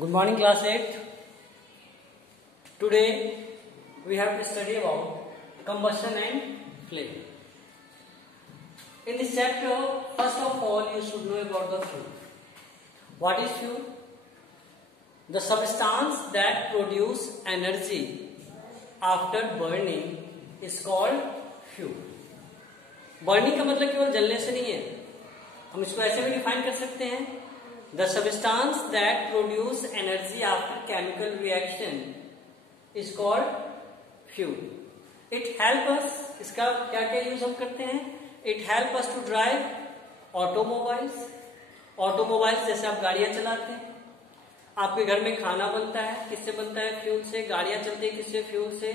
Good morning, class 8. Today we have to study about combustion and flame. In this chapter, first of all, you should know about the fuel. What is fuel? The substance that produce energy after burning is called fuel. Burning का मतलब केवल जलने से नहीं है, हम इसको ऐसे भी डिफाइन कर सकते हैं. The substance that produce energy after chemical reaction is called fuel. It help us, इसका क्या क्या यूज हम करते हैं? It help us to drive automobiles. Automobiles जैसे आप गाड़ियां चलाते हैं, आपके घर में खाना बनता है, किससे बनता है? फ्यूल से. गाड़ियां चलती है किससे? फ्यूल से.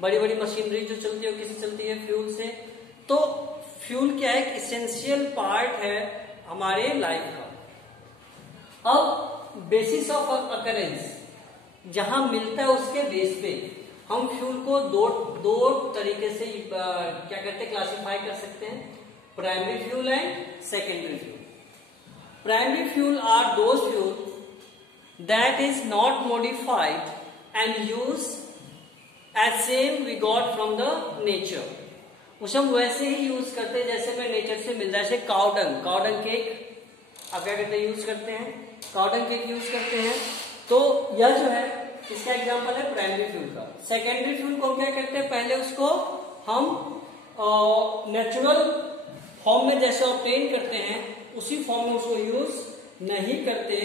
बड़ी बड़ी मशीनरी जो चलती है वो किससे चलती है? फ्यूल से. तो फ्यूल क्या है? एक इसेंशियल पार्ट है हमारे लाइफ का. अब बेसिस ऑफ अकरेंस जहां मिलता है उसके बेस पे हम फ्यूल को दो तरीके से क्या करते हैं? क्लासिफाई कर सकते हैं. Primary fuel and secondary fuel. Primary fuel are those fuel that is not modified and use as same we got from the nature. उसे हम वैसे ही यूज करते हैं जैसे हमें नेचर से मिल रहा है. जैसे काउडंग केक आप क्या करते हैं? यूज करते हैं. काउडंग केक यूज करते हैं. तो यह जो है इसका एग्जांपल है प्राइमरी फ्यूल का. सेकेंडरी फ्यूल को हम क्या करते हैं? पहले उसको हम नेचुरल फॉर्म में जैसे ऑब्टेन करते हैं उसी फॉर्म में उसको यूज नहीं करते.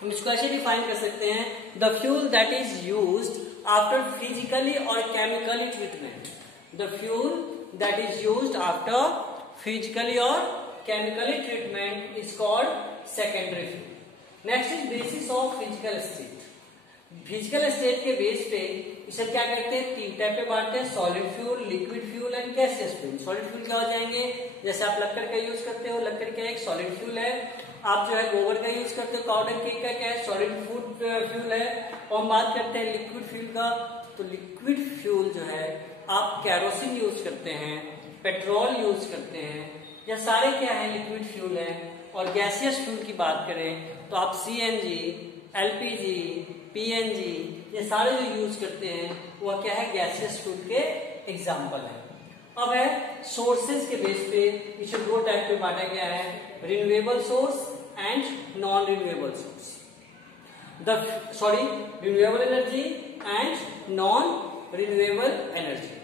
हम इसको ऐसे डिफाइन कर सकते हैं, the fuel that is used after physically और chemically treatment. The fuel that is used after physically और chemically treatment is called secondary fuel. Next is basis of physical state. Physical state के base पे इसे क्या करते हैं? तीन type पे बांटते हैं, solid fuel, liquid fuel and gaseous fuel. Solid fuel क्या हो जाएंगे? जैसे आप लक्कड़ का यूज करते हो, लक्कड़ का एक सॉलिड फ्यूल है. आप जो है गोबर का यूज करते हो, काउडंग केक का क्या है? सॉलिड फूड फ्यूल है. और हम बात करते हैं लिक्विड फ्यूल का, तो लिक्विड फ्यूल जो है आप कैरोसिन यूज करते हैं, पेट्रोल यूज करते हैं, यह सारे क्या है? लिक्विड फ्यूल है. और गैसियस फ्यूल की बात करें तो आप सीएनजी, एलपीजी, पीएनजी ये सारे जो यूज करते हैं वह क्या है? गैसियस फ्यूल के एग्जाम्पल है. अब है सोर्सेज के बेस पे इसे दो टाइप पे बांटा गया है, renewable source and non renewable source. Renewable energy and non renewable energy.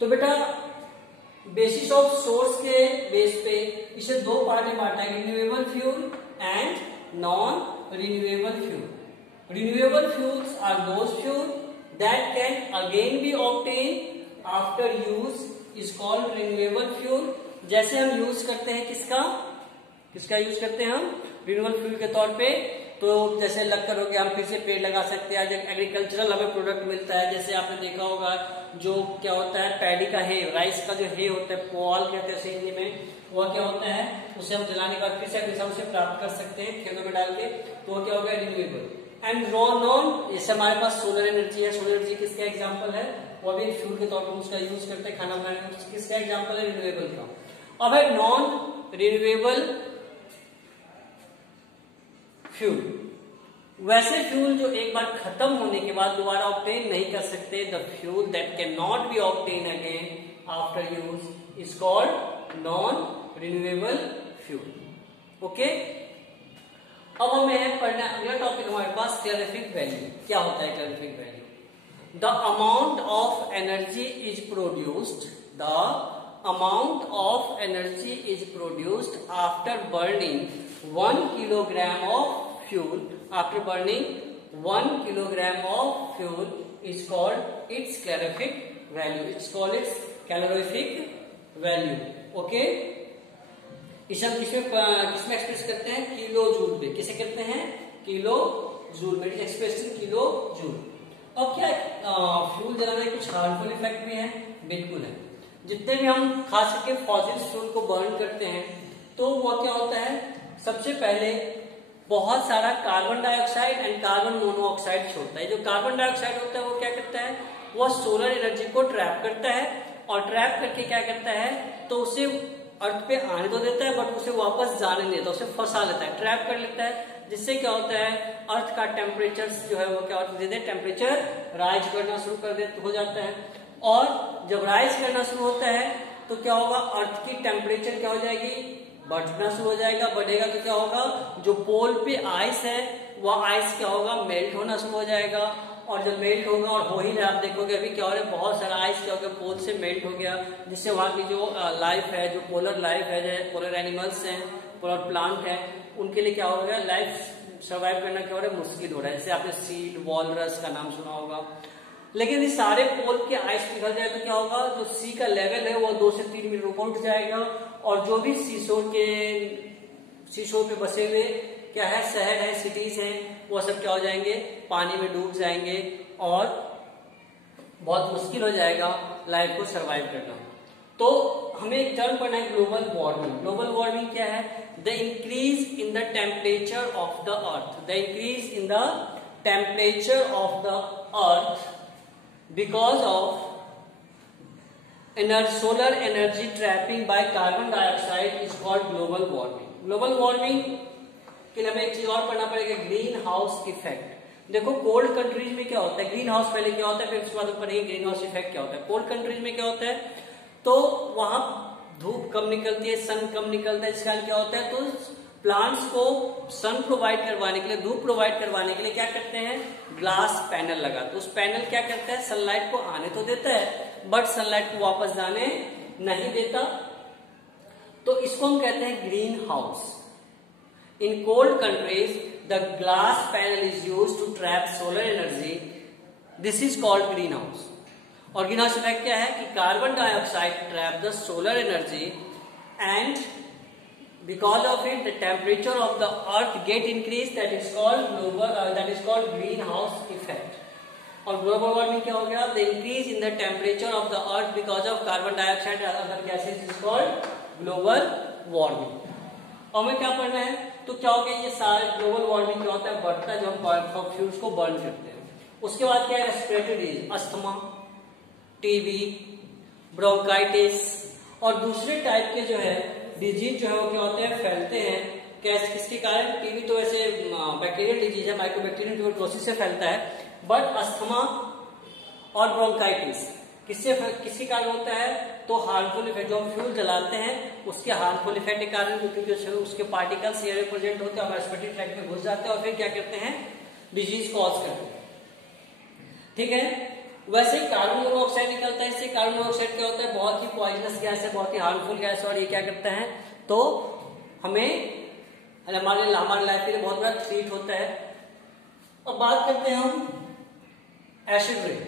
तो बेटा बेसिस ऑफ सोर्स के बेस पे इसे दो पार्ट में बांटा है, renewable fuel and non renewable fuel. Renewable fuels are those fuel that can again be obtain after use is called renewable fuel. जैसे हम यूज करते हैं किसका यूज करते हैं हम? रिन्यूएबल फ्यूल के तौर पे. तो जैसे लक्कड़ हो गया, हम फिर से पेड़ लगा सकते हैं. एग्रीकल्चरल हमें प्रोडक्ट मिलता है, जैसे आपने देखा होगा जो क्या होता है? पैडी का हे, राइस का जो हे होता है, पोआल कहते हैं हिंदी में, वह क्या होता है? उसे हम जलाने के बाद फिर से हम उसे प्राप्त कर सकते हैं खेतों में डाल के. तो वह क्या हो गया? रिन्यूएबल. एंड नॉन, जैसे हमारे पास सोलर एनर्जी है. सोलर एनर्जी किसका एग्जाम्पल है? वह भी फ्यूल के तौर पर उसका यूज करते हैं खाना बनाने में. किसका एग्जाम्पल है? रिन्यूएबल का. अब है नॉन रिन्यूएबल फ्यूल. वैसे फ्यूल जो एक बार खत्म होने के बाद दोबारा ऑब्टेन नहीं कर सकते. The fuel that can not be obtain again after use is called non renewable fuel. Okay. अब हमें पढ़ना अगला टॉपिक हमारे पास कैलोरीफिक वैल्यू. क्या होता है calorific value? The amount of energy is produced. The amount of energy is produced after burning 1 kilogram of fuel. After burning 1 kilogram of fuel is called its calorific value. It's called its calorific value. Okay? इसे हम किसमें express करते हैं? Kilo joule पे. किसे करते हैं? Kilo joule में. Expression kilo joule. अब क्या फ्यूल जलाने के कुछ हार्मफुल इफेक्ट भी है? बिल्कुल है. जितने भी हम खास करके फॉसिल फ्यूल को बर्न करते हैं तो वह क्या होता है? सबसे पहले बहुत सारा carbon dioxide and carbon monoxide छोड़ता है. जो कार्बन डाइऑक्साइड होता है वो क्या करता है? वह सोलर एनर्जी को ट्रैप करता है और ट्रैप करके क्या करता है? तो उसे अर्थ पे आने तो देता है बट उसे वापस जाने नहीं देता, उसे फंसा लेता है, ट्रैप कर लेता है, जिससे क्या होता है अर्थ का टेम्परेचर जो है वो क्या होता है, टेम्परेचर राइज करना शुरू हो जाता है। और जब राइज करना शुरू होता है तो क्या होगा, अर्थ की टेम्परेचर क्या हो जाएगी, बढ़ना शुरू हो जाएगा। बढ़ेगा तो क्या होगा, जो पोल पे आइस है वह आइस क्या होगा, मेल्ट होना शुरू हो जाएगा। और जब मेल्ट होगा, और हो ही रहा है, आप देखोगे अभी क्या हो रहा है, बहुत सारा आइस क्या हो गया, पोल से मेल्ट हो गया, जिससे वहां की जो लाइफ है, जो पोलर लाइफ है, जो पोलर एनिमल्स हैं, पोलर प्लांट है, उनके लिए क्या हो गया, लाइफ सर्वाइव करना क्या हो रहा है, मुश्किल हो रहा है। जैसे आपने सील, वॉलरस का नाम सुना होगा। लेकिन इस सारे पोल के आइस पिघल जाए तो क्या होगा, जो सी का लेवल है वो 2 से 3 मीटर ऊपर उठ जाएगा, और जो भी सीशोर पे बसे हुए क्या है, शहर है, सिटीज हैं, वो सब क्या हो जाएंगे, पानी में डूब जाएंगे, और बहुत मुश्किल हो जाएगा लाइफ को सरवाइव करना। तो हमें एक टर्म पढ़ना है, ग्लोबल वार्मिंग। ग्लोबल वार्मिंग क्या है, the increase in the temperature of the earth, the increase in the temperature of the earth because of solar energy trapping by carbon dioxide is called global warming. Global warming के लिए हमें एक चीज और पढ़ना पड़ेगा, ग्रीन हाउस इफेक्ट। देखो cold countries में क्या होता है, ग्रीन हाउस पहले क्या होता है, फिर उसके बाद पढ़ेंगे ग्रीन हाउस इफेक्ट क्या होता है। कोल्ड कंट्रीज में क्या होता है, तो वहां धूप कम निकलती है, सन कम निकलता है, इसका क्या होता है, तो प्लांट्स को सन प्रोवाइड करवाने के लिए, धूप प्रोवाइड करवाने के लिए क्या करते हैं, ग्लास पैनल लगा। तो उस पैनल क्या करता है, सनलाइट को आने तो देता है बट सनलाइट को वापस जाने नहीं देता। तो इसको हम कहते हैं green house. In cold countries the glass panel is used to trap solar energy, this is called green house. और ग्रीन हाउस इफेक्ट क्या है कि carbon dioxide trap the solar energy and because of it the temperature of the earth get increased, that is called greenhouse effect. और global warming क्या हो गया, the increase in the temperature of the earth because of carbon dioxide and other gases is called global warming. और हमें क्या पढ़ना है, तो क्या हो गया, ये सारे ग्लोबल वार्मिंग क्या होता है, बढ़ता है जब हम फ्यूल्स को बर्न करते हैं। उसके बाद क्या है, respiratory disease, asthma, TB, bronchitis और दूसरे टाइप के जो है डिजीज जो है वो क्या होते हैं, फैलते हैं। कैसे, किसके कारण, टीबी तो ऐसे बैक्टीरियल डिजीज है, माइक्रोबैक्टीरियल ट्यूबरकुलोसिस से फैलता है, बट अस्थमा और ब्रोंकाइटिस किसके कारण होता है, तो हार्मफुल इफेक्ट, जो हम फ्यूल जलाते हैं उसके हार्मफुल इफेक्ट के कारण, क्योंकि उसके पार्टिकल्स एयर में प्रेजेंट होते हैं, हमारे रेस्पिरेटरी ट्रैक्ट में घुस जाते हैं और फिर क्या करते हैं, डिजीज कॉज करते हैं। ठीक है, वैसे ही कार्बन मोनोऑक्साइड निकलता है, इससे कार्बन मोनोऑक्साइड क्या होता है, बहुत ही पॉइजनस गैस है, बहुत ही हार्मफुल गैस है, और ये क्या करता है, तो हमारे लाइफ के लिए बहुत बड़ा थ्रेट होता है। अब बात करते हैं हम एसिड रेन।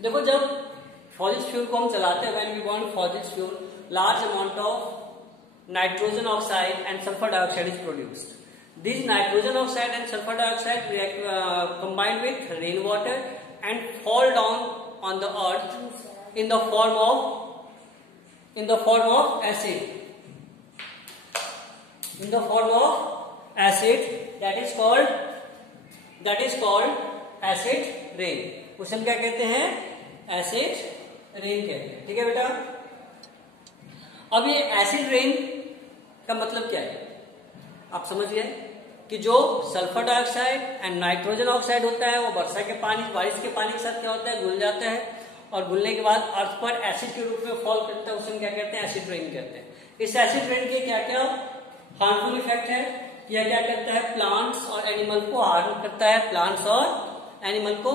देखो जब फॉसिल फ्यूल को हम चलाते हैं, when we burn fossil fuel, large amount of nitrogen oxide and sulphur dioxide is produced. This nitrogen oxide and sulphur dioxide combined with rainwater and fall down on the earth in the form of acid, that is called acid rain। उसे हम क्या कहते हैं, acid rain कहते हैं। ठीक है बेटा, अब ये एसिड रेन का मतलब क्या है, आप समझ गए कि जो sulphur dioxide and nitrogen oxide होता है वो बारिश के पानी के साथ क्या होता है, घुल जाता है, और घुलने के बाद अर्थ पर एसिड के रूप में फॉल करता है, उसे हम क्या कहते हैं, एसिड रेन कहते हैं। इस एसिड रेन के क्या क्या हार्मफुल इफेक्ट है, यह क्या करता है, प्लांट्स और एनिमल को हार्म करता है, प्लांट्स और एनिमल को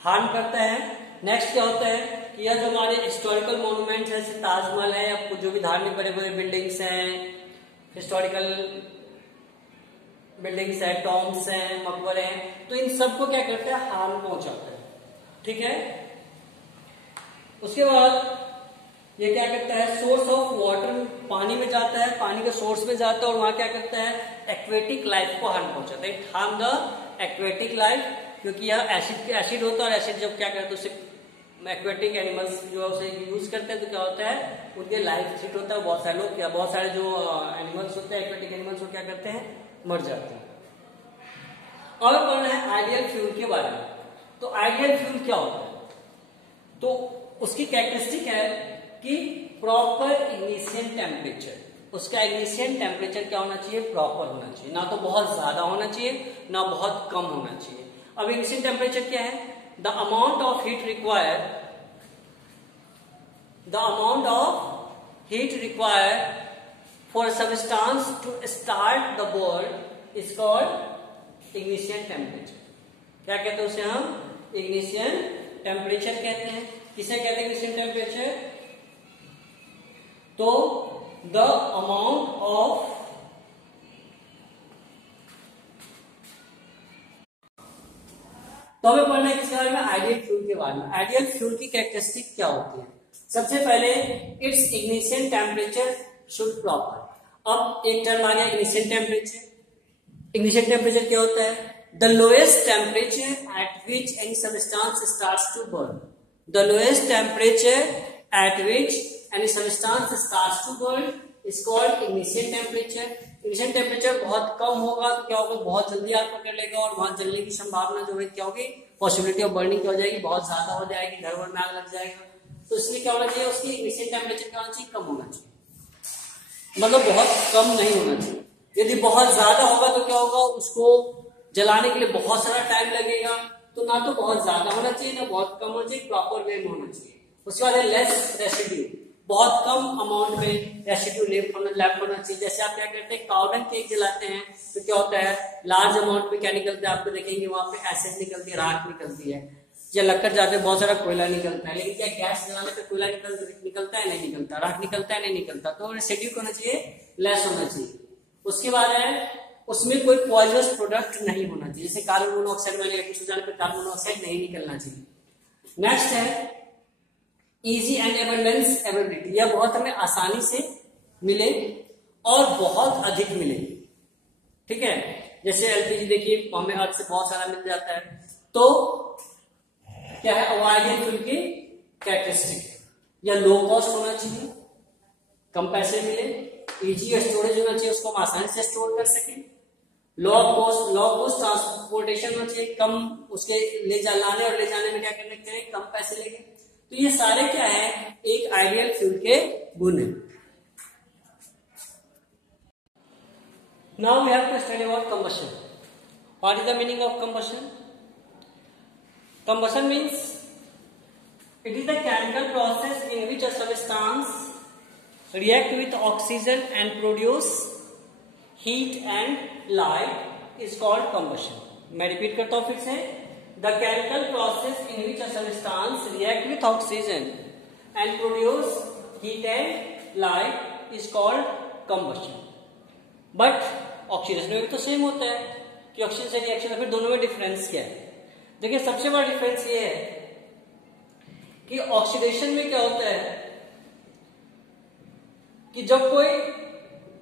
हार्म करता है। नेक्स्ट क्या होता है कि यह जो हमारे हिस्टोरिकल मॉन्यूमेंट्स है, जैसे ताजमहल है, या जो भी धार्मिक बड़े बड़े बिल्डिंग्स हैं, हिस्टोरिकल बिल्डिंग्स है, टॉम्स हैं, मकबरे हैं, तो इन सबको क्या करता है, हार्म पहुंचाता है। ठीक है, उसके बाद ये क्या करता है, सोर्स ऑफ वाटर, पानी में जाता है, पानी के सोर्स में जाता है, और वहां क्या करता है, एक्वेटिक लाइफ को हार्म पहुंचाता है, हार्म द एक्वेटिक लाइफ, क्योंकि यह एसिड होता है, और एसिड जब क्या करता है, उससे एक्वेटिक एनिमल्स जो उसे यूज करते हैं, तो क्या होता है, उनके लाइफ थ्रेट होता है। बहुत सारे लोग, बहुत सारे जो एनिमल्स होते हैं, एक्वेटिक एनिमल्स, वो क्या करते हैं, मर जाते हैं। और पढ़ना है आइडियल फ्यूल के बारे में। तो आइडियल फ्यूल क्या होता है, तो उसकी कैरेक्टरिस्टिक है कि प्रॉपर इग्निशन टेम्परेचर, उसका इग्निशन टेम्परेचर क्या होना चाहिए, प्रॉपर होना चाहिए, ना तो बहुत ज्यादा होना चाहिए ना बहुत कम होना चाहिए। अब इग्निशन टेम्परेचर क्या है, the amount of heat required for substance to start the burn is called ignition temperature. क्या कहते हैं उसे हम, इग्निशन टेम्परेचर कहते हैं। किसे कहते हैं इग्निशन टेम्परेचर, तो द अमाउंट ऑफ तो हमें पढ़ना है किसके बारे में, आइडियल फ्यूल के बारे में। आइडियल फ्यूल की कैरेक्टरिस्टिक क्या होती है, सबसे पहले it's ignition temperature should proper. अब एक टर्म आ गया इग्निशन टेम्परेचर। इग्निशन टेम्परेचर क्या होता है, the lowest temperature at which any substance starts to burn. The lowest temperature at which any substance starts to burn is called ignition temperature. Ignition temperature बहुत कम होगा तो क्या होगा, बहुत जल्दी आग पकड़ लेगा और वहां जलने की संभावना जो है क्या होगी, पॉसिबिलिटी ऑफ बर्निंग क्या हो जाएगी, बहुत ज्यादा हो जाएगी, घर भर में आग लग जाएगा। तो इसलिए क्या होना चाहिए, उसकी इग्निशन टेम्परेचर क्या होना चाहिए, कम होना चाहिए, मतलब बहुत कम नहीं होना चाहिए। यदि बहुत ज्यादा होगा तो क्या होगा, उसको जलाने के लिए बहुत सारा टाइम लगेगा। तो ना तो बहुत ज्यादा होना चाहिए ना बहुत कम होना चाहिए, प्रॉपर वे में होना चाहिए। उसके बाद लेस रेसिड्यू, बहुत कम अमाउंट में रेसिड्यू लेफ्ट होना चाहिए। जैसे आप क्या करते हैं, कार्बन केक जलाते हैं तो क्या होता है, लार्ज अमाउंट में क्या निकलता है, आपको देखेंगे वहां पे एसिड निकलती है, राख निकलती है, या लकड़ जाते हैं बहुत सारा कोयला निकलता है। लेकिन क्या गैस जलाने पे कोयला निकलता है, नहीं निकलता, राख निकलता है, नहीं निकलता। तो रेसिड्यू होना चाहिए, लेस होना चाहिए। उसके बाद है उसमें कोई पॉइजनस प्रोडक्ट नहीं होना चाहिए, जैसे कार्बन मोनोऑक्साइड में कुछ जाने पर कार्बन मोनोऑक्साइड नहीं निकलना चाहिए। नेक्स्ट है इजी एंड एबंडेंस अवेलेबिलिटी, यह बहुत हमें आसानी से मिले और बहुत अधिक मिले। ठीक है, जैसे एलपीजी देखिए हमें अर्थ से बहुत सारा मिल जाता है। तो क्या है, आइडियल फ्यूल की कैरेक्टरिस्टिक, या लो कॉस्ट होना चाहिए, कम पैसे मिले, इजी स्टोरेज होना चाहिए, उसको हम आसानी से स्टोर कर सके, लो कॉस्ट ट्रांसपोर्टेशन होना चाहिए, कम उसके लाने और ले जाने में क्या करने के लिए कम पैसे लगे। तो ये सारे क्या है, एक आइडियल फ्यूल के गुण है। Now we have to study about combustion. What is the meaning of combustion? Combustion means it is the chemical process in which a substance react with oxygen and produce heat and light is called combustion. मैं repeat करता हूं फिर से, the chemical process in which a substance react with oxygen and produce heat and light is called combustion. But oxidation में भी तो same होता है कि ऑक्सीजन से रिएक्शन, फिर दोनों में डिफरेंस क्या है? देखिए सबसे बड़ा डिफरेंस ये है कि ऑक्सीडेशन में क्या होता है कि जब कोई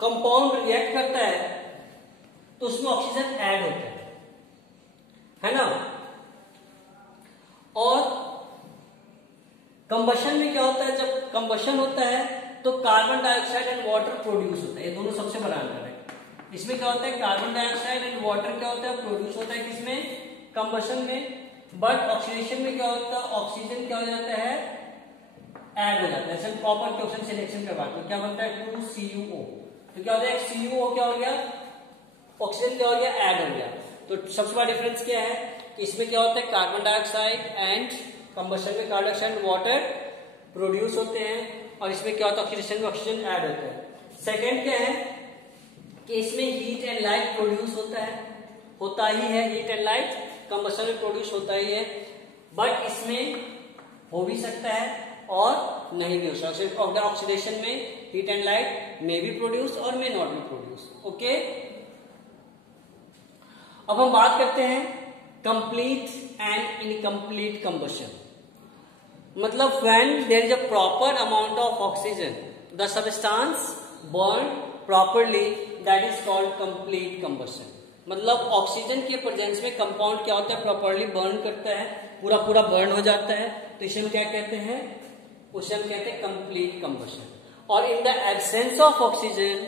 कंपाउंड रिएक्ट करता है तो उसमें ऑक्सीजन ऐड होता है ना। और कंबशन में क्या होता है, जब कंबशन होता है तो carbon dioxide and water produce होता है। ये दोनों सबसे बड़ा अंतर है। इसमें क्या होता है, कार्बन डाइऑक्साइड एंड वाटर क्या होता है, प्रोड्यूस होता है किसमें, कंबशन में। बट ऑक्सीडेशन में क्या होता है, ऑक्सीजन क्या हो जाता है, ऐड हो जाता है। जैसे कॉपर के ऑक्सीजन सिलेक्शन करवाते हैं, क्या बनता है 2CuO। तो क्या होता है, CuO क्या हो गया, ऑक्सीजन क्या हो गया, ऐड हो गया। तो सबसे बड़ा डिफरेंस क्या है कि इसमें क्या होता है, कार्बन डाइऑक्साइड एंड कंबशन में carbon dioxide and water produce होते हैं, और इसमें क्या होता है, ऑक्सीडेशन में ऑक्सीजन ऐड होता है। सेकेंड क्या है कि इसमें हीट एंड लाइट प्रोड्यूस होता ही है, हीट एंड लाइट कंबशन में प्रोड्यूस होता ही है। बट इसमें हो भी सकता है और नहीं भी हो सकता। ऑक्सीडेशन में heat and light may be produce और may not be produce. Okay, अब हम बात करते हैं कंप्लीट एंड इनकम्प्लीट कंबशन। मतलब when there is a proper amount of oxygen the substance burn properly, that is called complete combustion. मतलब oxygen के presence में कंपाउंड क्या होता है, प्रॉपरली बर्न करता है, पूरा पूरा बर्न हो जाता है। तो इसे हम क्या कहते हैं, उसे हम कहते हैं कंप्लीट कंबशन। और in the absence of oxygen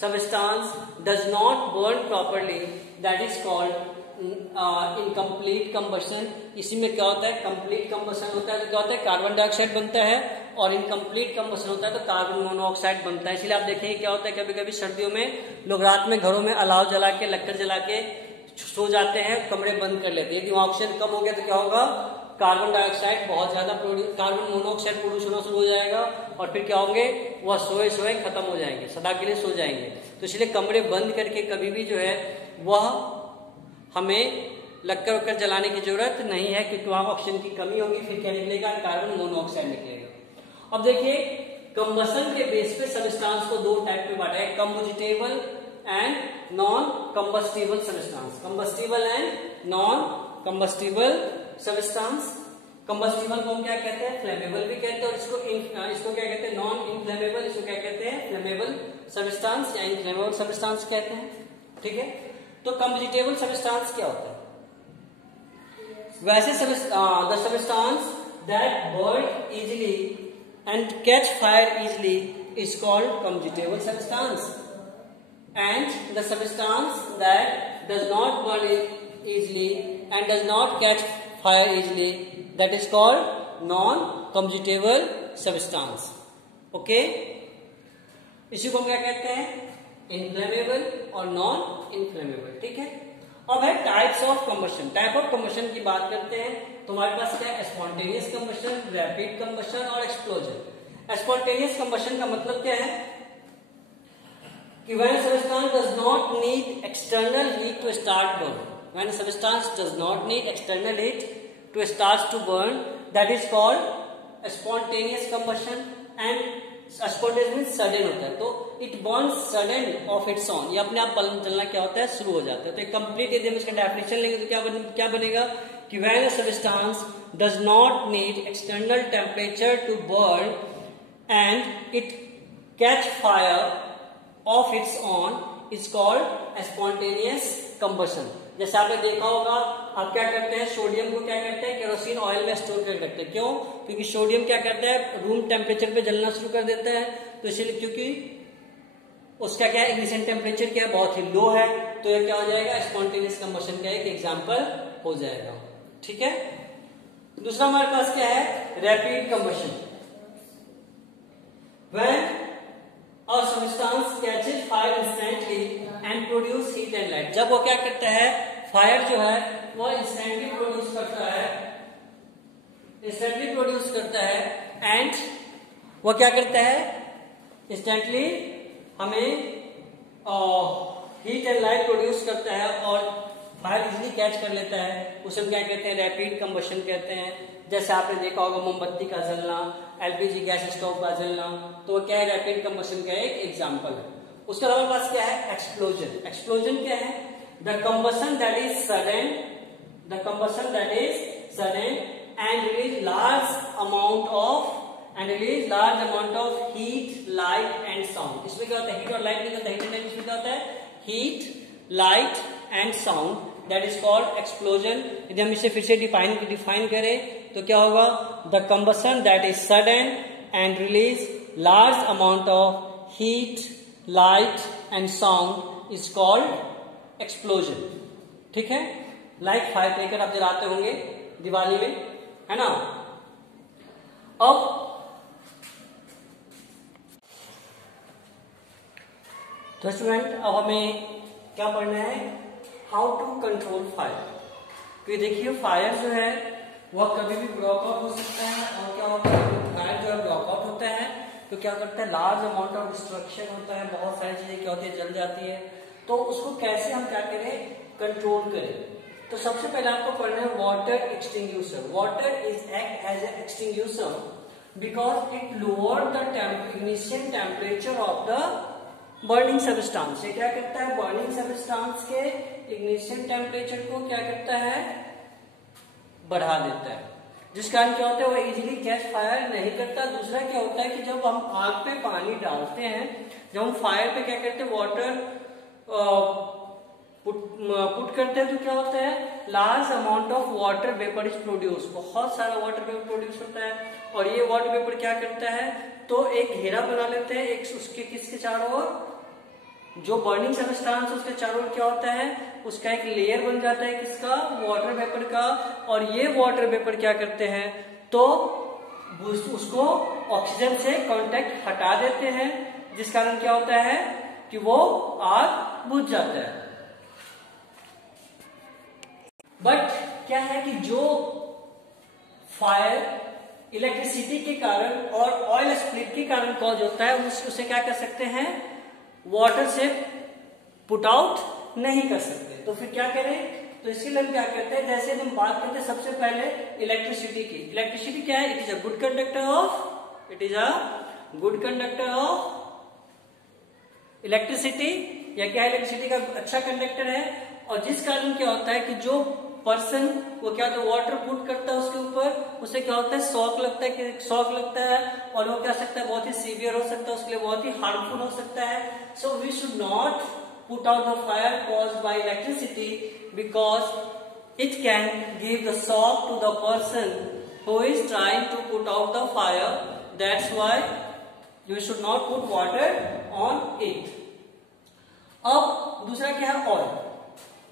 substance does not burn properly, that is called incomplete combustion. इसी में क्या होता है, कंप्लीट कंबशन होता है तो क्या होता है, कार्बन डाइऑक्साइड बनता है और इनकम्प्लीट कंबशन होता है तो कार्बन मोनोऑक्साइड बनता है। इसलिए आप देखेंगे क्या होता है, कभी कभी सर्दियों में लोग रात में घरों में अलाव जला के, लक्कर जला के सो जाते हैं, कमरे बंद कर लेते हैं। यदि वहां ऑक्सीजन कम हो गया तो क्या होगा, कार्बन डाइऑक्साइड बहुत ज्यादा कार्बन मोनोऑक्साइड प्रोड्यूस होना शुरू हो जाएगा और फिर क्या होंगे, वह सोए सोए खत्म हो जाएंगे, सदा के लिए सो जाएंगे। तो इसलिए कमरे बंद करके कभी भी जो है वह हमें लक्कर वक्कर जलाने की जरूरत नहीं है, क्योंकि वहां ऑक्सीजन की कमी होगी, फिर क्या निकलेगा, कार्बन मोनोऑक्साइड निकलेगा। अब देखिए कंबशन के बेस पे सब्सटेंस को दो टाइप में बांटा है, combustible and non combustible substance. Combustible and non combustible substance. Combustible को हम क्या कहते हैं, फ्लेमेबल भी कहते हैं, और इसको क्या कहते हैं, नॉन इनफ्लेमेबल, इसको क्या कहते हैं, फ्लेमेबल सब्सटेंस या इनफ्लेमेबल सब्सटेंस कहते हैं। ठीक है, तो कंबस्टिबल सब्सटेंस क्या होता है, वैसे the substance that burn easily and catch fire easily is called combustible substance, and the substance that does not burn easily and does not catch fire easily, that is called non combustible substance. Okay, इसी को हम क्या कहते हैं, inflammable और non inflammable. ठीक है, अब है types of combustion. Type of combustion की बात करते हैं तो हमारे पास क्या है, स्पॉन्टेनियस कंबशन, रैपिड कंबशन और एक्सप्लोजन। स्पॉन्टेनियस कंबशन का मतलब क्या है कि when a substance does not need external heat to start burn, when a substance does not need external heat to start to burn, that is called spontaneous combustion। and spontaneous means sudden होता है, तो it Burns sudden of its on, ये अपने आप चलना क्या होता है, शुरू हो जाता है। तो एक कंप्लीट यदि हम इसका डेफिनेशन लेंगे तो क्या बनेगा कि when a substance does not need external temperature to burn and it catch fire of its on is called spontaneous combustion. जैसे आपने देखा होगा, आप क्या करते हैं, सोडियम को क्या करते हैं, केरोसिन ऑयल में स्टोर कर रखते हैं। क्यों, क्योंकि सोडियम क्या करता है, रूम टेम्परेचर पे जलना शुरू कर देता है, तो इसलिए क्योंकि उसका क्या है, इग्निशन टेम्परेचर क्या है, बहुत ही लो है, तो ये क्या हो जाएगा, स्पॉन्टेनियस कंबशन का एक एग्जांपल हो जाएगा। ठीक है, दूसरा हमारे पास क्या है, rapid combustion. When a substance catches fire instantly and produce heat and light, जब वो क्या करता है, फायर जो है वो इंस्टेंटली प्रोड्यूस करता है एंड वो क्या करता है, इंस्टेंटली हमें हीट एंड लाइट प्रोड्यूस करता है और फायर इजिली कैच कर लेता है, उसे हम क्या कहते हैं, रैपिड कंबशन कहते हैं। जैसे आपने देखा होगा मोमबत्ती का जलना, एलपीजी गैस स्टोव का जलना, तो क्या है, रैपिड कंबशन का एक एग्जांपल है। उसके अलावा पास क्या है, एक्सप्लोजन। एक्सप्लोजन क्या है, the combustion that is sudden and release large amount of heat, light and sound. इसमें क्या होता है, हीट और लाइट नहीं होता, हीट एंड लाइट इसमें क्या होता है, heat, light and sound, that is called explosion. यदि हम इसे फिर से डिफाइन करें तो क्या होगा, the combustion that is sudden and release large amount of heat, light and sound is called explosion. ठीक है, लाइक फायर क्रैकर आप जलाते होंगे दिवाली में, है ना। अब तो स्टूडेंट, अब हमें क्या पढ़ना है, हाउ टू कंट्रोल फायर। तो देखिए फायर जो है वह कभी भी ब्लॉकआउट हो सकता है, और क्या होता है, फायर जो है ब्लॉकआउट होता है तो क्या करता है, लार्ज अमाउंट ऑफ डिस्ट्रक्शन होता है, बहुत सारी चीजें क्या होती है, जल जाती है। तो उसको कैसे हम क्या करें, कंट्रोल करें। तो सबसे पहले आपको पढ़ना है water extinguisher. Water is act as a extinguisher because it lower the ignition temperature of the burning substance. ये क्या करता है, बर्निंग सब्सटेंस के इग्निशन टेम्परेचर को क्या करता है, बढ़ा देता है, जिस कारण क्या होता है, वो इजीली कैच फायर नहीं करता। दूसरा क्या होता है कि जब हम आग पे पानी डालते हैं, जब हम फायर पे क्या करते हैं, वाटर पुट करते हैं, तो क्या होता है, large amount of water vapour is produce, बहुत सारा वाटर वेपर प्रोड्यूस होता है, और ये वाटर वेपर क्या करता है, तो एक घेरा बना लेते हैं, एक उसके किसके चारों ओर, जो बर्निंग सब्सटेंस उसके चारों ओर क्या होता है, उसका एक लेयर बन जाता है, किसका, वाटर वेपर का। और ये वाटर वेपर क्या करते हैं, तो उसको ऑक्सीजन से कांटेक्ट हटा देते हैं, जिस कारण क्या होता है कि वो आग बुझ जाता है। बट क्या है कि जो फायर इलेक्ट्रिसिटी के कारण और ऑयल स्प्लिट के कारण कॉज होता है, उसे क्या कर सकते हैं, वाटर से पुट आउट नहीं कर सकते। तो फिर क्या करें, तो इसके लिए हम क्या करते हैं, जैसे हम बात करते हैं सबसे पहले इलेक्ट्रिसिटी की। इलेक्ट्रिसिटी क्या है, it is a good conductor of electricity, या क्या इलेक्ट्रिसिटी का अच्छा कंडक्टर है। और जिस कारण क्या होता है कि जो पर्सन वो क्या होता है वाटर पुट करता है उसके ऊपर, उसे क्या होता है शॉक लगता है और वो क्या सकता है बहुत ही सीवियर हो सकता है, उसके लिए बहुत ही हार्मफुल हो सकता है। So we should not put out the fire caused by electricity because it can give the shock to the person who is trying to put out the fire. That's why you should not put water on it. अब दूसरा क्या है,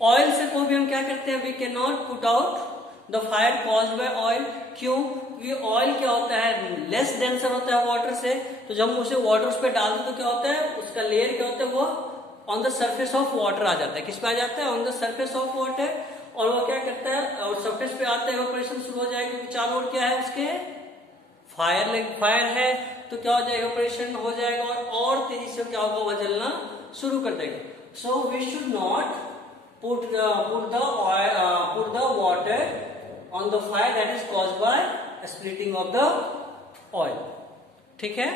oil से को भी हम क्या करते हैं, we can not put out the fire caused by oil. क्यों, ये ऑयल क्या होता है, लेस डेंसर होता है वाटर से, तो जब हम उसे वाटर उस पर डाल दो तो क्या होता है, उसका लेयर क्या होता है, वो on the surface of water आ जाता है। किस पे आ जाता है, on the surface of water. और वो क्या करता है, और सरफेस पे आता है, इवेपोरेशन शुरू हो जाएगा, क्योंकि चारों ओर क्या है उसके फायर है, तो क्या हो जाएगा, इवेपोरेशन हो जाएगा और तेजी से क्या होगा, वो जलना शुरू कर देगा। So we should not put the water on the fire that is caused by splitting of the oil। ठीक है,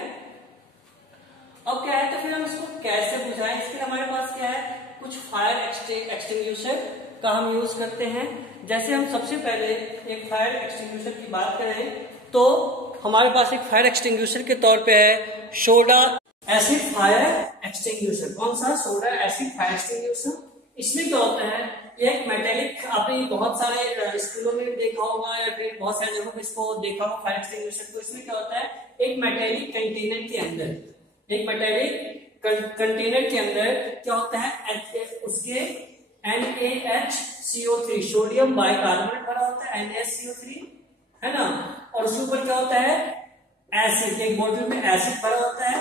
अब क्या है, तो फिर हम इसको कैसे बुझाएं, इसके लिए हमारे पास क्या है, कुछ फायर एक्सटिंग्विशर का हम यूज करते हैं। जैसे हम सबसे पहले एक फायर एक्सटिंग्विशर की बात करें तो हमारे पास एक फायर एक्सटिंग्विशर के तौर पे है सोडा एसिड फायर एक्सटिंग्विशर। कौन सा, सोडा एसिड फायर एक्सटिंग्विशर। इसमें क्या होता है, ये एक मेटेलिक, आपने बहुत सारे स्कूलों में देखा होगा या फिर बहुत सारे जगहों पे इसको देखा होगा फायर एक्सटिंग्विशर को। इसमें क्या होता है, एक मेटेलिक कंटेनर के अंदर क्या होता है, उसके NaHCO3 सोडियम बाइकार्बोनेट भरा होता है, NaCO3 है ना, और उसके ऊपर क्या होता है, एसिड, एक बोतल में एसिड भरा होता है,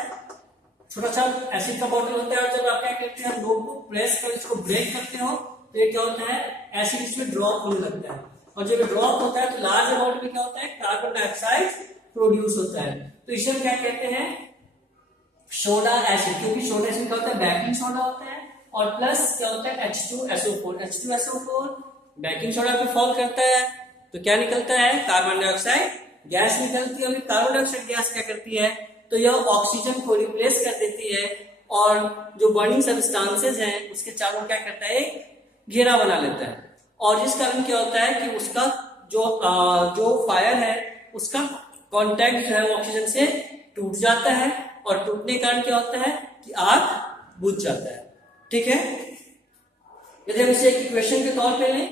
छोटा सा एसिड का बॉटल होता है। और जब आप क्या करते हैं, लोग को प्रेस कर इसको ब्रेक करते हो तो ये क्या होता है, एसिड इसमें ड्रॉप होने लगता है, और जब ड्रॉप होता है तो लार्ज अमाउंट में क्या होता है, कार्बन डाइऑक्साइड प्रोड्यूस होता है। तो इसे हम क्या कहते हैं, सोडा एसिड, क्योंकि सोडा इसमें क्या होता है, बेकिंग सोडा होता है, और प्लस क्या होता है H2SO4 बेकिंग सोडा पे फॉल करता है तो क्या निकलता है, कार्बन डाइऑक्साइड गैस निकलती है। और कार्बन डाइऑक्साइड गैस क्या करती है, तो यह ऑक्सीजन को रिप्लेस कर देती है और जो बर्निंग सब्सटेंसेस हैं उसके चारों क्या करता है, घेरा बना लेता है। और जिस कारण क्या होता है कि उसका जो फायर है उसका कांटेक्ट जो है ऑक्सीजन से टूट जाता है, और टूटने के कारण क्या होता है कि आग बुझ जाता है। ठीक है, यदि हम इसे एक इक्वेशन के तौर पे लें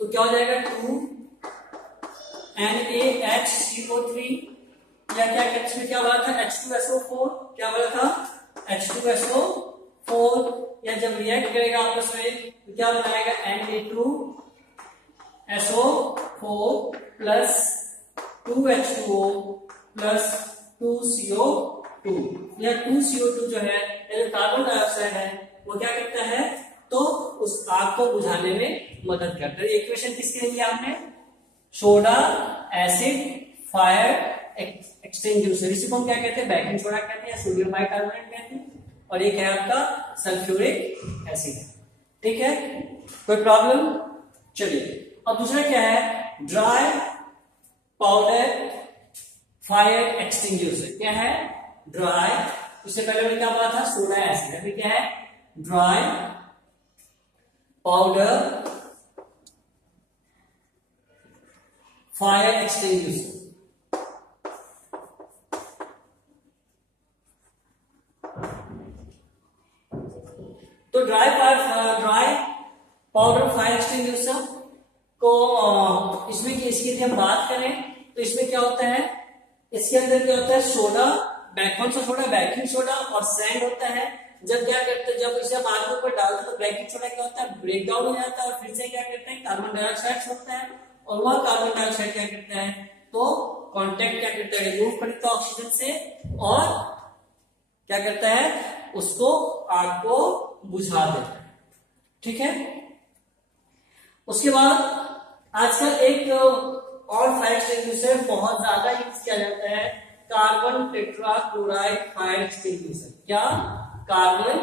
तो क्या हो जाएगा, 2NaHCO3 या क्या इसमें क्या बना था, H2SO4 क्या बना था, H2SO4, या जब रिएक्ट करेगा आपस में तो क्या बनाएगा, Na2SO4 plus 2H2O plus 2CO2। यह 2CO2 जो है, जो कार्बन डाइऑक्साइड है, वो क्या करता है, तो उस आग को बुझाने में मदद करता है। इक्वेशन किसके लिए आपने, सोडा एसिड फायर एक्सटिंग्विशर, इसी को हम क्या कहते हैं, बेकिंग सोडा कहते हैं, सोडियम बाइकार्बोनेट कहते हैं, और एक है आपका सल्फ्यूरिक एसिड। ठीक है, कोई प्रॉब्लम। चलिए अब दूसरा क्या है, ड्राई पाउडर फायर एक्सटिंग्विशर। क्या है, ड्राई, उससे पहले मैंने क्या बोला था, सोडा एसिड, अभी क्या है, ड्राई पाउडर फायर एक्सटिंग्विशर। तो ड्राई पाउडर फायर एक्सटिंग्विशर को इसमें इसकी यदि हम बात करें तो इसमें क्या होता है, इसके अंदर क्या होता है, सोडा, कौन सा सोडा, बेकिंग सोडा और सैंड होता है। जब क्या करते हैं, जब इसे हम आग के ऊपर डालते हैं तो बेकिंग सोडा क्या होता है, ब्रेक डाउन हो जाता है और फिर से क्या करते हैं, कार्बन डाइऑक्साइड होता है, और वह कार्बन डाइऑक्साइड क्या करता है, तो कांटेक्ट क्या करता है, रिमूव करता है ऑक्सीजन से और क्या करता है, उसको आग को बुझा देता है। ठीक है। उसके बाद आजकल एक और फायर एक्सटिंग्विशर बहुत ज्यादा यूज किया जाता है, कार्बन टेट्राक्लोराइड फायर एक्सटिंग्विशर। क्या, कार्बन,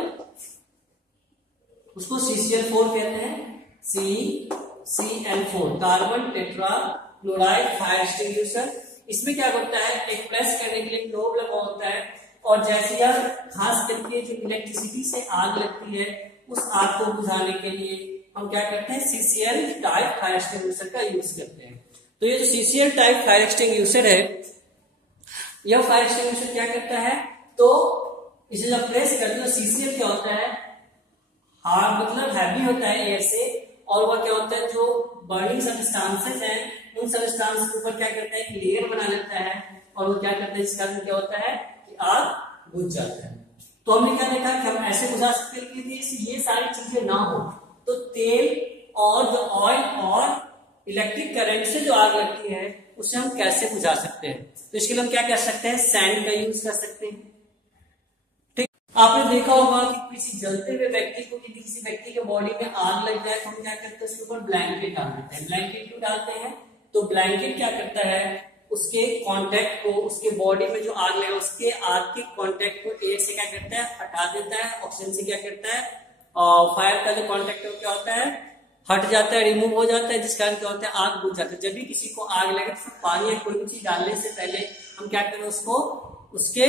उसको CCl4 कहते हैं, CCl4, carbon tetrachloride fire extinguisher. इसमें क्या होता है, एक प्रेस करने के लिए नोब लगा होता है और जैसे यार खास करके जो इलेक्ट्रिसिटी से आग लगती है उस आग को बुझाने के लिए हम क्या करते हैं, CCl टाइप फायर एक्सटिंग्विशर का यूज करते हैं। तो ये जो CCl टाइप फायर एक्सटिंग्विशर है, यह फायर एक्सटिंग्विशर क्या करता है, तो इसे जब प्रेस करते हो, CCl क्या होता है, हार्ड मतलब हैवी होता है एयर से, और वह क्या होता है, जो बर्निंग सब्सटेंसेस हैं उन सब्सटेंस के ऊपर क्या करता है, एक लेयर बना लेता है और वो क्या करता है, इस कारण क्या होता है कि आग बुझ जाता है। तो हमने क्या देखा कि हम ऐसे बुझा सकते हैं कि ये सारी चीजें ना हो तो तेल और जो ऑयल और इलेक्ट्रिक करंट से जो आग लगती है उसे हम कैसे बुझा सकते हैं। तो इसके लिए हम क्या कर सकते हैं, सैंड का यूज कर सकते हैं। ठीक, आपने देखा होगा कि किसी जलते हुए व्यक्ति को, यदि किसी व्यक्ति के बॉडी में आग लग जाए तो हम क्या करते हैं, उसके ऊपर ब्लैंकेट डाल देते हैं। ब्लैंकेट क्यों डालते हैं, तो ब्लैंकेट क्या करता है, उसके कांटेक्ट को, उसके बॉडी में जो आग लगा उसके आग के कांटेक्ट को एयर से क्या करता है, हटा देता है, ऑक्सीजन से क्या करता है, और फायर का जो कांटेक्ट है क्या होता है, हट जाता है, रिमूव हो जाता है, जिस कारण क्या होता है, आग बुझ जाता है। जब भी किसी को आग लगे तो पानी या कोई भी चीज डालने से पहले हम क्या करें, उसको उसके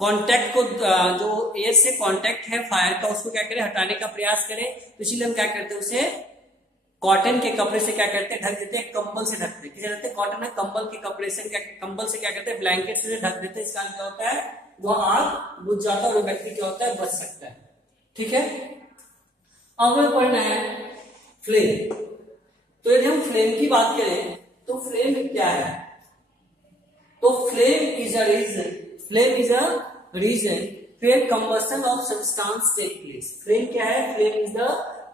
कांटेक्ट को, जो एयर से कांटेक्ट है फायर का, उसको क्या करें, हटाने का प्रयास करें। तो इसीलिए हम क्या करते हैं, उसे कॉटन के कपड़े से क्या करते हैं, ढक देते हैं, कंबल से ढकते हैं। किसे ढकते हैं, कॉटन है, कंबल के कपड़े से कंबल से क्या करते हैं, ब्लैंकेट से ढक देते हैं। इस कारण क्या होता है, वो आग बुझ जाता है और वो व्यक्ति क्या होता है, बच सकता है। ठीक है। अब हमें पढ़ना है फ्लेम। तो यदि हम फ्लेम की बात करें तो फ्लेम क्या है, तो flame is a region where combustion of substance take place। Flame क्या है, flame is the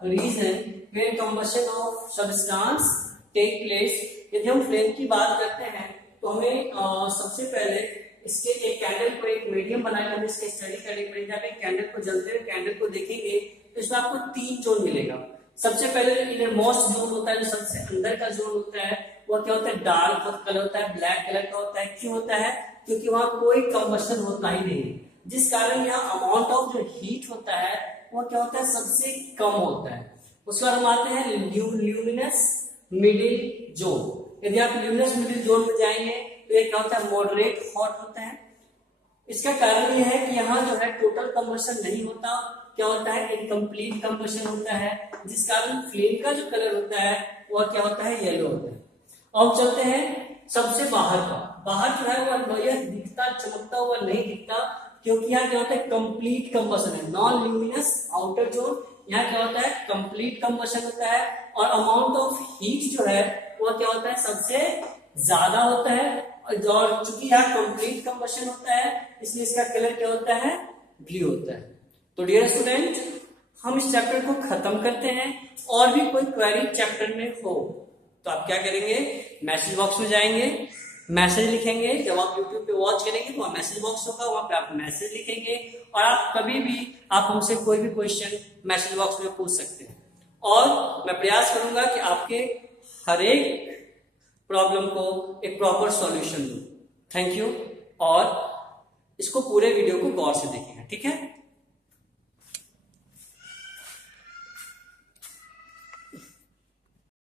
region where combustion of substance take place। यदि हम फ्लेम की बात करते हैं तो हमें सबसे पहले इसके एक कैंडल को एक मीडियम बनाकर हमें इसकी स्टडी करनी पड़ेगी। आप एक कैंडल को जलते हुए कैंडल को देखेंगे तो इसमें आपको 3 जोन मिलेगा। सबसे पहले इनर मोस्ट जोन होता है, जो सबसे अंदर का जोन होता है, वो क्या होता है, डार्क कलर होता है, ब्लैक कलर का होता है। क्यों होता है, क्योंकि वहां कोई कंबशन होता ही नहीं, जिस कारण यहाँ अमाउंट ऑफ जो हीट होता है वो क्या होता है, सबसे कम होता है। उसके बाद हम आते हैं ल्यूमिनस मिडिल जोन। यदि आप ल्यूमिनस मिडिल जोन में जाएंगे तो ये क्या होता है, मॉडरेट हॉट होता है। इसका कारण ये है कि यहाँ जो है टोटल कंबशन नहीं होता, क्या होता है, इनकम्प्लीट कंबशन होता है, जिस कारण फ्लेम का जो कलर होता है वह क्या होता है, येलो होता है। अब चलते हैं सबसे बाहर का। बाहर जो है वह यह दिखता चमकता हुआ नहीं दिखता, क्योंकि यहाँ क्या होता है, कंप्लीट कंबशन है। नॉन ल्यूमिनस आउटर जोन, यहाँ क्या होता है, कंप्लीट कंबशन होता है और अमाउंट ऑफ हीट जो है वह क्या होता है, सबसे ज्यादा होता है। और चूंकि यहाँ कंप्लीट कंबशन होता है इसलिए इसका कलर क्या होता है, ब्लू होता है। तो डियर स्टूडेंट, हम इस चैप्टर को खत्म करते हैं। और भी कोई क्वेरी चैप्टर में हो तो आप क्या करेंगे, मैसेज बॉक्स में जाएंगे, मैसेज लिखेंगे। जब आप यूट्यूब पे वॉच करेंगे तो वहाँ मैसेज बॉक्स होगा, वहां पे आप मैसेज लिखेंगे और आप कभी भी आप हमसे कोई भी क्वेश्चन मैसेज बॉक्स में पूछ सकते हैं और मैं प्रयास करूंगा कि आपके हर एक प्रॉब्लम को एक प्रॉपर सॉल्यूशन दूं। थैंक यू, और इसको पूरे वीडियो को गौर से देखिएगा। ठीक है।